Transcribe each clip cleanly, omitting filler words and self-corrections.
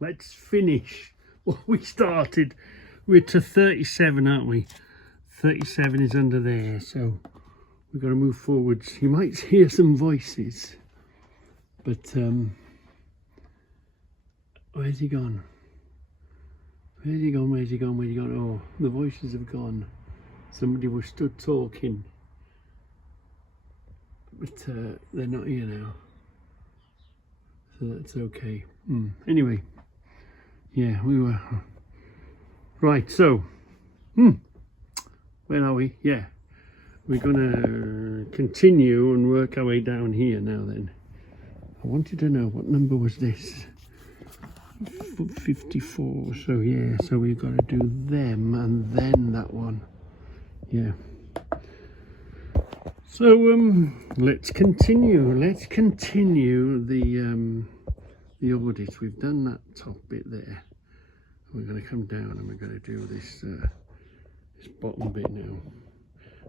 let's finish what we started. We're to 37, aren't we? 37 is under there, so we've got to move forwards. You might hear some voices, but where's he gone? Where's he gone? Where's he gone? Where's he gone? Oh, the voices have gone. Somebody was stood talking, but they're not here now, so that's okay. Anyway, yeah, we were right. So, where are we? Yeah, we're gonna continue and work our way down here now. Then, I wanted to know what number was this. 54. So yeah, so we've got to do them and then that one. Yeah. So let's continue the audit. We've done that top bit there. We're going to come down and we're going to do this this bottom bit now,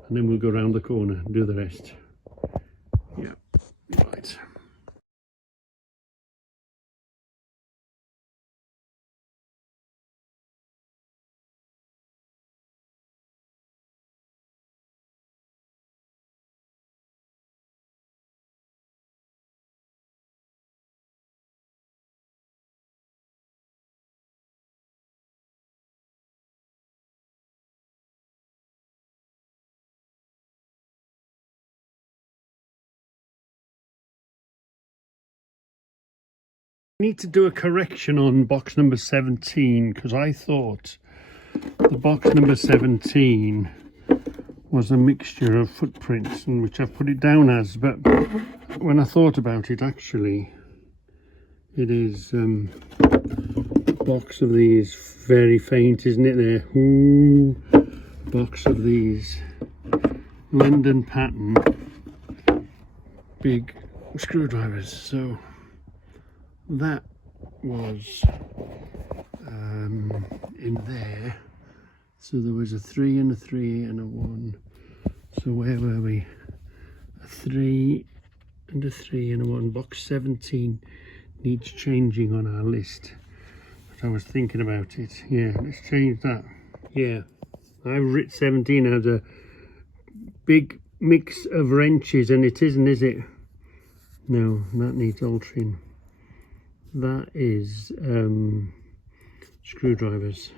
and then we'll go around the corner and do the rest. Yeah, right. I need to do a correction on box number 17, because I thought the box number 17 was a mixture of footprints, and which I've put it down as, but when I thought about it, actually it is a box of these, very faint, isn't it there? Ooh, box of these London pattern big screwdrivers. So that was in there. So there was a 3 and a 3 and a 1. So where were we? A 3 and a 3 and a 1. Box 17 needs changing on our list. But I was thinking about it. Yeah, let's change that. Yeah, I've written 17 as a big mix of wrenches, and it isn't, is it? No, that needs altering. That is screwdrivers.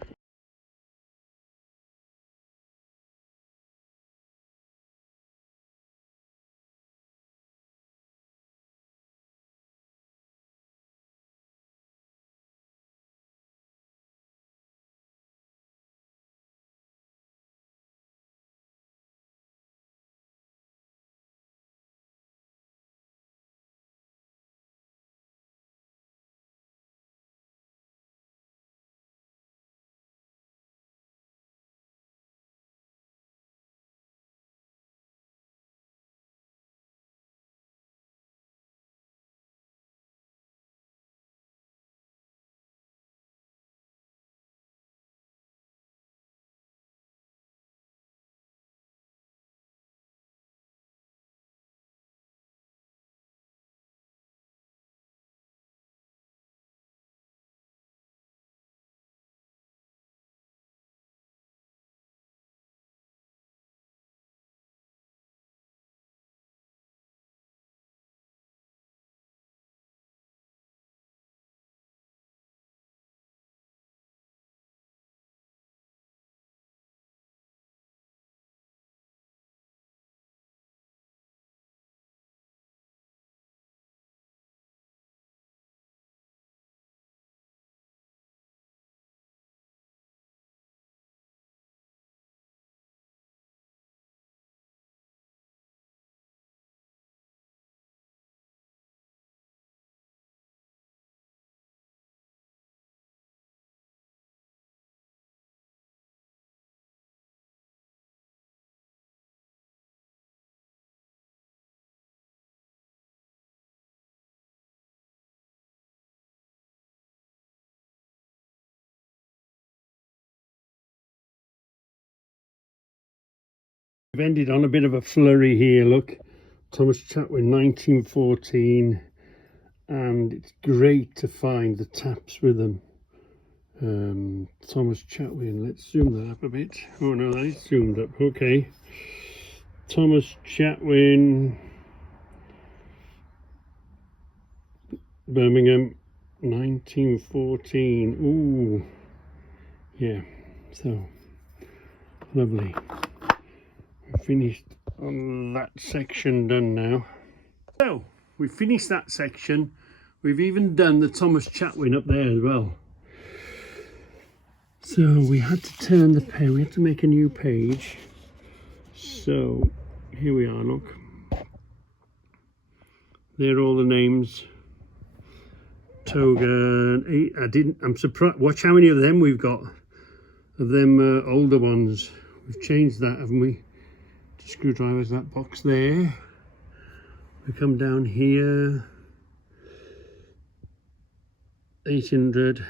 We've ended on a bit of a flurry here. Look, Thomas Chatwin, 1914, and it's great to find the taps with them. Thomas Chatwin, let's zoom that up a bit. Oh no, that is zoomed up. Okay, Thomas Chatwin, Birmingham, 1914. Ooh, yeah, so lovely. We're finished on that section, done now. So we finished that section. We've even done the Thomas Chatwin up there as well. So we had to turn the page, we had to make a new page. So here we are, look. There are all the names. Toga, I'm surprised, watch how many of them we've got. Of them older ones. We've changed that, haven't we? To screwdrivers, that box there. We come down here. 1800.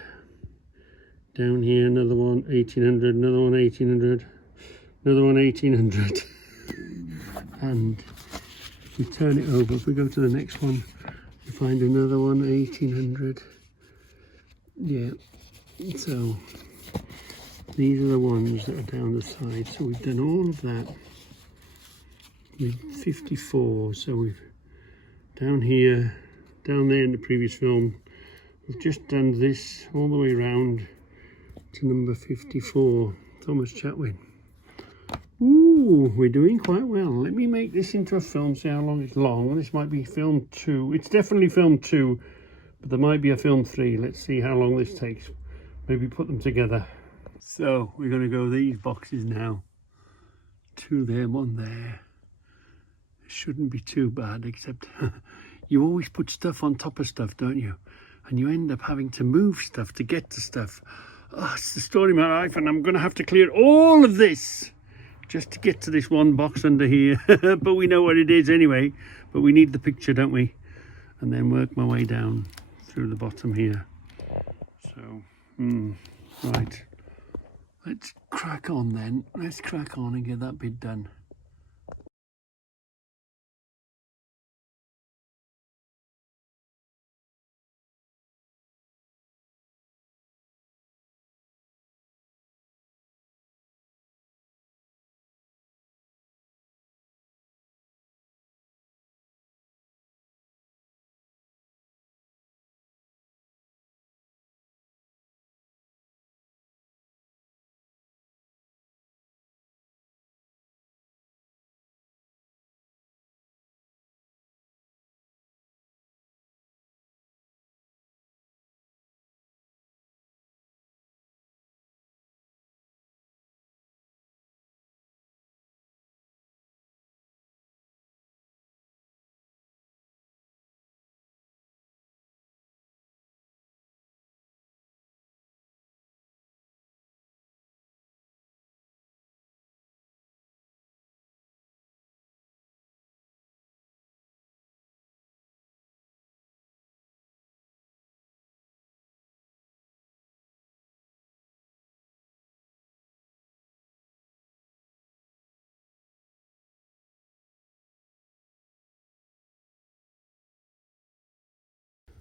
Down here, another one, 1800, another one, 1800, another one, 1800. And if we turn it over, if we go to the next one, we find another one, 1800. Yeah, so these are the ones that are down the side. So we've done all of that with 54. So we've down here, down there in the previous film, we've just done this all the way around to number 54, Thomas Chatwin. Ooh, we're doing quite well. Let me make this into a film, see how long it's long. This might be film 2. It's definitely film 2, but there might be a film 3. Let's see how long this takes. Maybe put them together. So we're going to go these boxes now. 2 there, 1 there. It shouldn't be too bad, except you always put stuff on top of stuff, don't you? And you end up having to move stuff to get to stuff. Oh, it's the story of my life, and I'm going to have to clear all of this just to get to this one box under here. But we know what it is anyway. But we need the picture, don't we? And then work my way down through the bottom here. So, right. Let's crack on then. Let's crack on and get that bit done.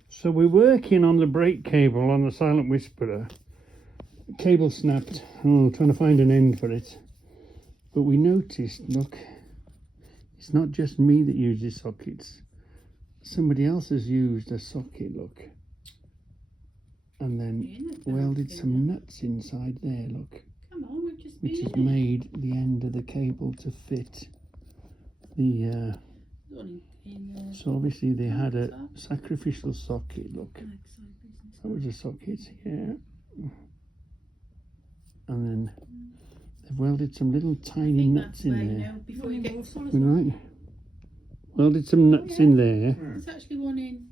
So we're working on the brake cable on the Silent Whisperer. Cable snapped. Oh, trying to find an end for it. But we noticed, look, it's not just me that uses sockets. Somebody else has used a socket, look. And then welded some nuts inside there, look. Come on, we've just which has made the end of the cable to fit the so obviously they had a sacrificial socket, look. That was a socket, yeah. And then they've welded some little tiny nuts in there. Before you get right. Welded some nuts in there. There's actually one in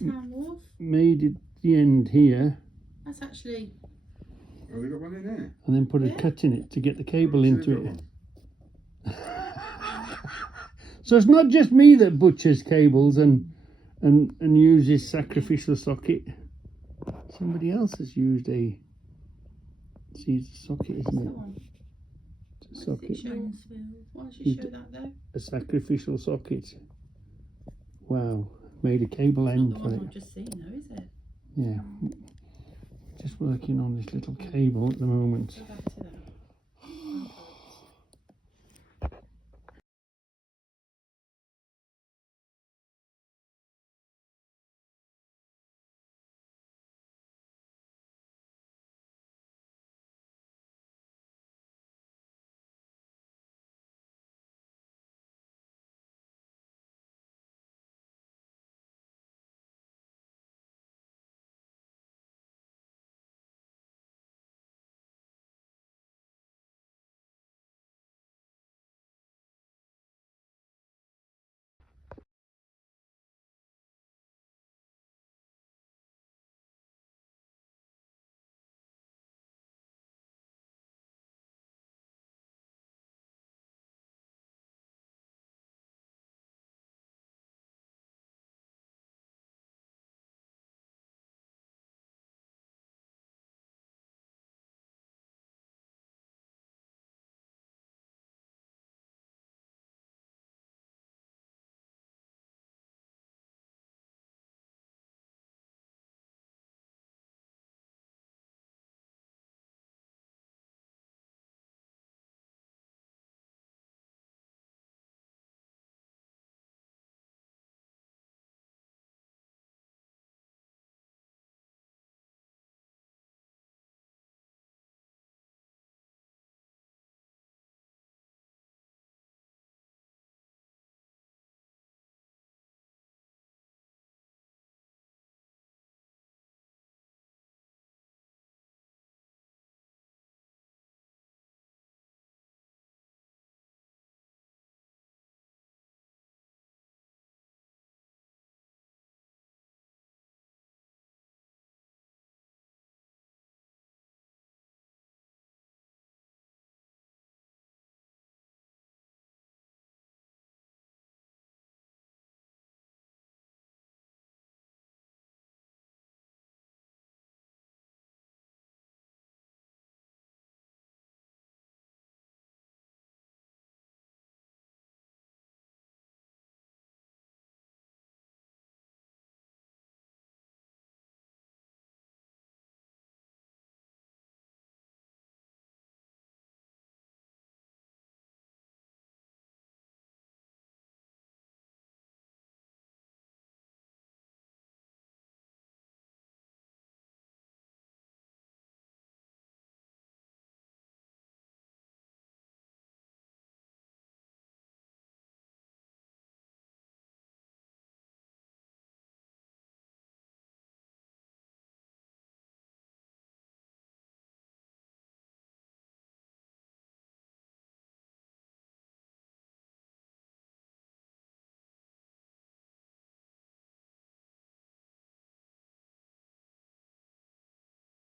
Town Wharf. Made it the end here. That's actually... Oh, they got one in there? And then put a cut in it to get the cable into it. So it's not just me that butchers cables and uses sacrificial socket. Somebody else has used a... See, it's a socket, isn't it? It's a socket. Why does she show that though? A sacrificial socket. Wow. made a cable Not end the for one it. I've just seen though, is it? Yeah, just working on this little cable at the moment. Go back to that. Audit.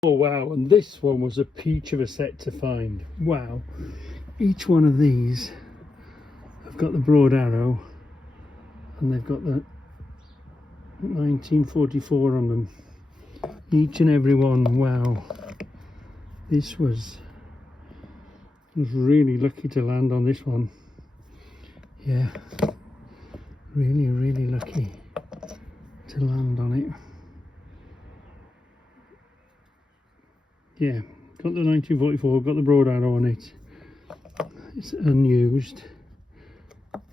Oh wow, and this one was a peach of a set to find. Wow, each one of these have got the broad arrow and they've got the 1944 on them. Each and every one. Wow, this was really lucky to land on this one. Yeah, really lucky to land on it. Yeah, got the 1944, got the broad arrow on it. It's unused.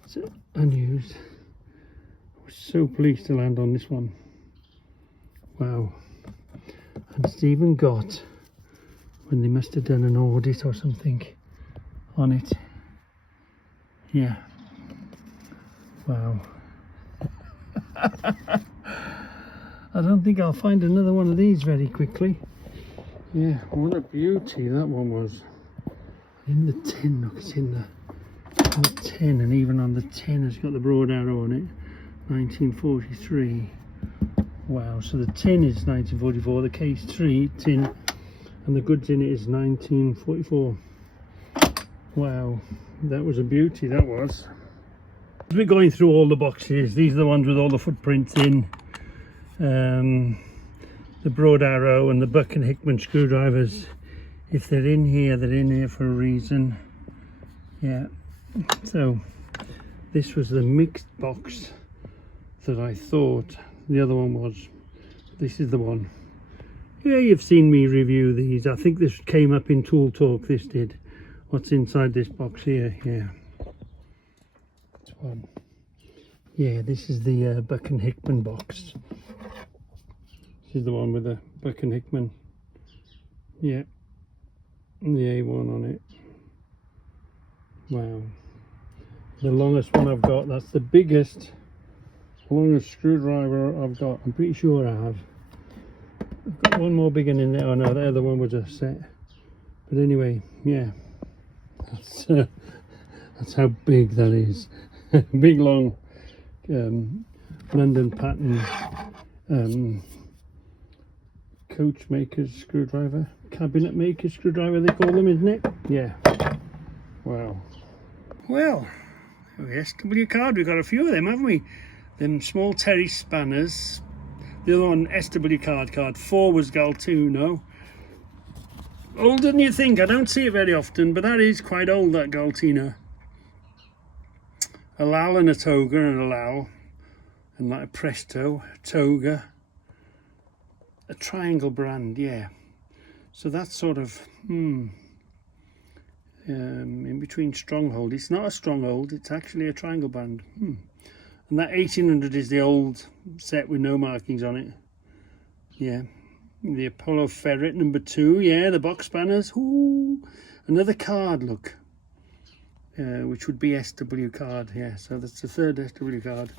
It's unused. I was so pleased to land on this one. Wow. And it's even got, when they must have done an audit or something on it. Yeah. Wow. I don't think I'll find another one of these very quickly. Yeah, what a beauty that one was. In the tin, look, it's in the tin, and even on the tin it's got the broad arrow on it. 1943. Wow, so the tin is 1944, the case 3 tin, and the goods in it is 1944. Wow, that was a beauty, that was. As we're going through all the boxes, these are the ones with all the footprints in. The broad arrow and the Buck and Hickman screwdrivers. If they're in here for a reason. Yeah, so this was the mixed box that I thought the other one was. This is the one. Yeah, you've seen me review these. I think this came up in Tool Talk, this did. What's inside this box here? Yeah. This one. Yeah, this is the Buck and Hickman box. This is the one with the Buck and Hickman. Yeah. And the A1 on it. Wow. The longest one I've got. That's the biggest, longest screwdriver I've got. I'm pretty sure I have. I've got one more big one in there. Oh no, the other one was a set. But anyway, yeah. That's how big that is. Big long London pattern coach maker's screwdriver, cabinet maker's screwdriver they call them, isn't it? Yeah. Wow. Well, SW card, we've got a few of them, haven't we? Them small Terry spanners. The other one, SW card 4 was Galtuno. Older than you think. I don't see it very often, but that is quite old, that Galtuno. A Lal and a Toga and a Lal, and like a Presto, a Toga, a Triangle brand, yeah. So that's sort of in between Stronghold. It's not a Stronghold, it's actually a Triangle brand. And that 1800 is the old set with no markings on it. Yeah. The Apollo Ferret number 2, yeah, the box spanners. Ooh, another card, look. Which would be SW card, yeah, so that's the third SW card.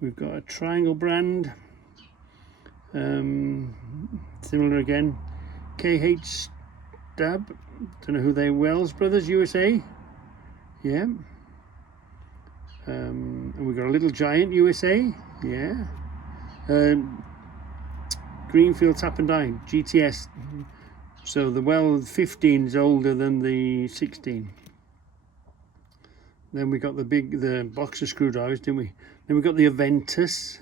We've got a Triangle brand, similar again, KH Stab, don't know who they, Wells Brothers USA, yeah, and we've got a Little Giant USA, yeah, Greenfield Tap and Die, GTS, so the Well 15 is older than the 16. Then we got the box of screwdrivers, didn't we? Then we got the Aventus,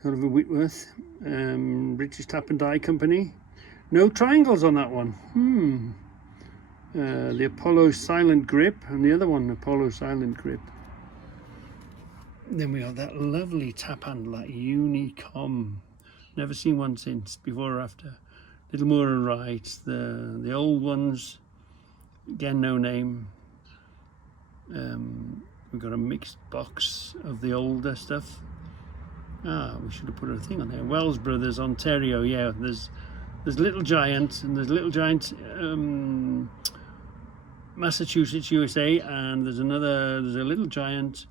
sort of a Whitworth, British Tap and Die Company. No triangles on that one. The Apollo Silent Grip, and the other one, Apollo Silent Grip. Then we got that lovely tap handle, that Unicom. Never seen one since, before or after. Little more and right. The old ones, again no name. We've got a mixed box of the older stuff. We should have put a thing on there. Wells Brothers, Ontario. Yeah, there's Little Giant, and there's Little Giant Massachusetts, USA, and there's a Little Giant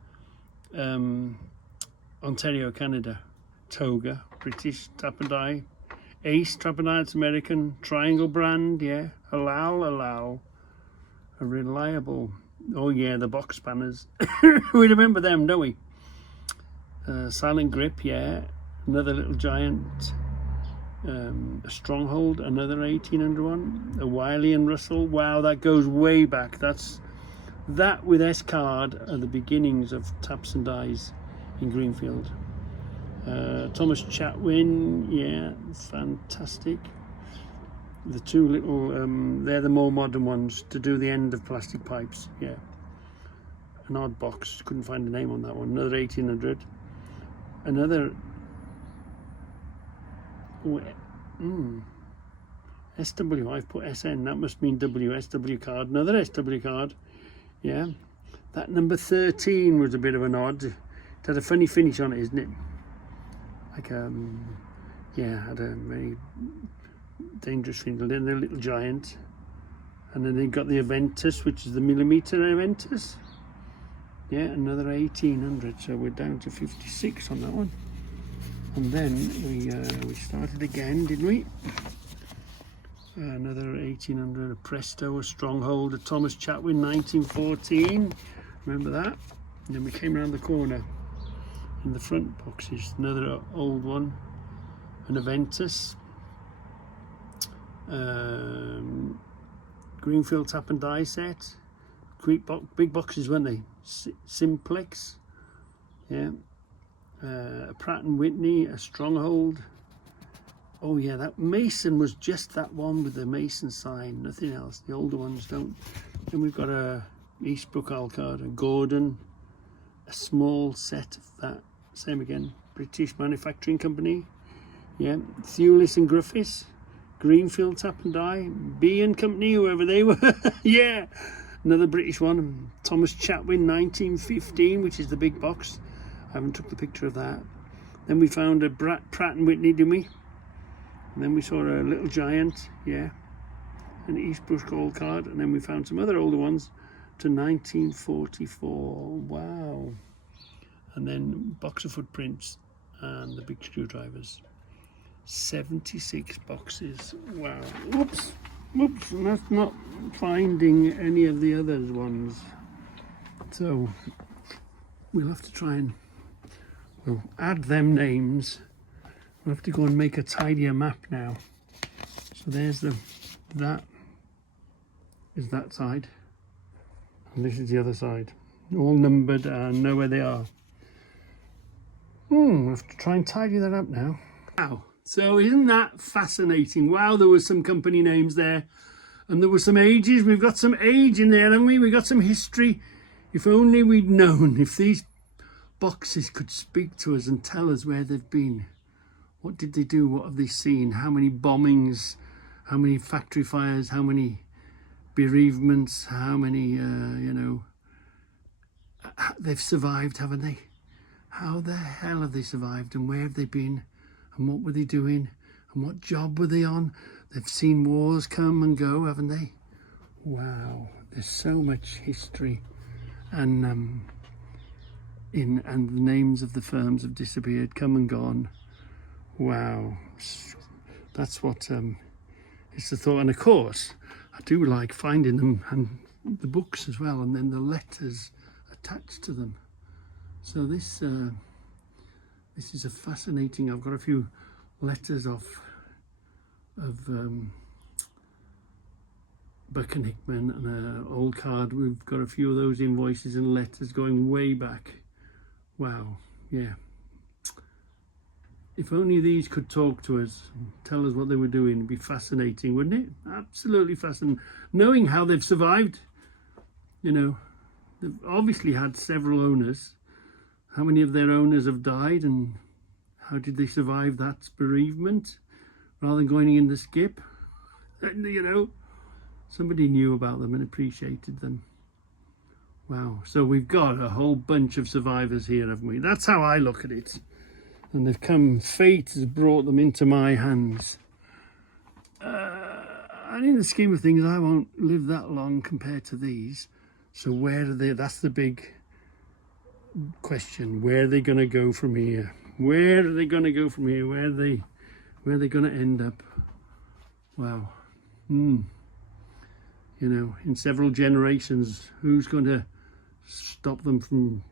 Ontario, Canada. Toga, British Tap and Die. Ace Tap and Die, it's American. Triangle brand, yeah. Allow. A Reliable. Oh yeah, the box spanners. We remember them, don't we? Silent Grip, yeah. Another Little Giant. A Stronghold, another 1800 one. A Wiley and Russell. Wow, that goes way back. That with S-Card are the beginnings of taps and dies in Greenfield. Thomas Chatwin, yeah, fantastic. The two little, they're the more modern ones to do the end of plastic pipes, yeah. An odd box, couldn't find a name on that one. Another 1800. Another, SW, I've put SN, that must mean W, SW card. Another SW card, yeah. That number 13 was a bit of an odd. It had a funny finish on it, isn't it? Like, yeah, had a very dangerous finger. Then the Little Giant, and then they got the Aventus, which is the millimeter Aventus. Yeah, another 1800. So we're down to 56 on that one. And then we started again, didn't we? Another 1800, a Presto, a Stronghold, a Thomas Chatwin 1914. Remember that? And then we came around the corner in the front boxes. Another old one, an Aventus. Greenfield Tap and Die set. Big boxes, weren't they? Simplex, yeah. A Pratt and Whitney, a Stronghold. Oh yeah, that Mason was just that one with the Mason sign, nothing else. The older ones don't. Then we've got a Eastbrook Alcard, a Gordon, a small set of that same again, British manufacturing company. Yeah, Thewlis and Griffiths, Greenfield Tap and Die, B and Company, whoever they were. Yeah, another British one, Thomas Chatwin 1915, which is the big box. I haven't took the picture of that. Then we found a Pratt and Whitney, didn't we? And then we saw a Little Giant, yeah, an Eastbrook Gold Card, and then we found some other older ones to 1944. Wow. And then box of footprints and the big screwdrivers. 76 boxes. Wow. Oops. Oops. And that's not finding any of the other ones. So we'll have to try and we'll add them names. We'll have to go and make a tidier map now. So there's that is that side. And this is the other side. All numbered and know where they are. We'll have to try and tidy that up now. Wow. So isn't that fascinating? Wow, there was some company names there. And there were some ages. We've got some age in there, haven't we? We've got some history. If only we'd known. If these boxes could speak to us and tell us where they've been. What did they do? What have they seen? How many bombings? How many factory fires? How many bereavements? How many, they've survived, haven't they? How the hell have they survived, and where have they been, and what were they doing, and what job were they on? They've seen wars come and go, haven't they? Wow, there's so much history, and the names of the firms have disappeared, come and gone. Wow, that's what it's the thought. And of course, I do like finding them and the books as well, and then the letters attached to them. So this is a fascinating. I've got a few letters of Buck and Hickman and an old card. We've got a few of those invoices and letters going way back. Wow, yeah. If only these could talk to us and tell us what they were doing, it'd be fascinating, wouldn't it? Absolutely fascinating. Knowing how they've survived, they've obviously had several owners. How many of their owners have died, and how did they survive that bereavement rather than going in the skip? Somebody knew about them and appreciated them. Wow, so we've got a whole bunch of survivors here, haven't we? That's how I look at it. And they've come, fate has brought them into my hands. And in the scheme of things, I won't live that long compared to these. So where are they? That's the big question. Where are they going to go from here? Where are they going to go from here? Where are they going to end up? Wow. In several generations, who's going to stop them from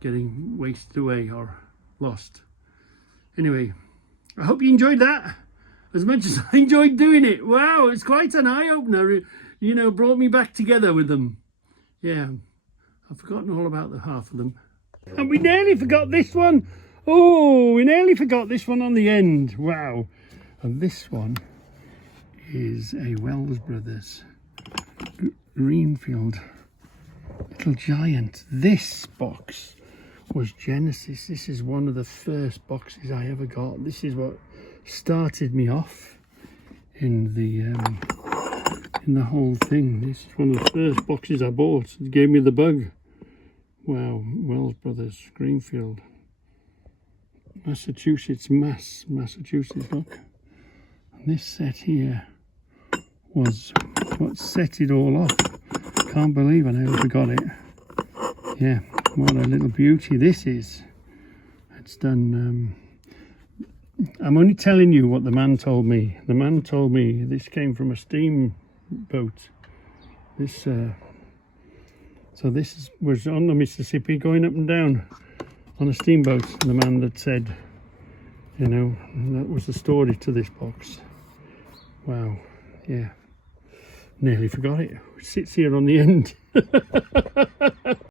getting wasted away or lost? Anyway, I hope you enjoyed that as much as I enjoyed doing it. Wow, it's quite an eye-opener. Brought me back together with them. Yeah, I've forgotten all about the half of them. And we nearly forgot this one. Oh, we nearly forgot this one on the end. Wow. And this one is a Wells Brothers Greenfield Little Giant. This box was Genesis. This is one of the first boxes I ever got. This is what started me off in the whole thing. This is one of the first boxes I bought. It gave me the bug. Wow, Wells Brothers Greenfield, Massachusetts, Massachusetts. Look, and this set here was what set it all off. Can't believe I never forgot it. Yeah, what a little beauty this is. It's done. I'm only telling you what the man told me. The man told me this came from a steamboat. So this was on the Mississippi, going up and down on a steamboat. And the man that said, that was the story to this box. Wow, yeah. Nearly forgot it. It sits here on the end.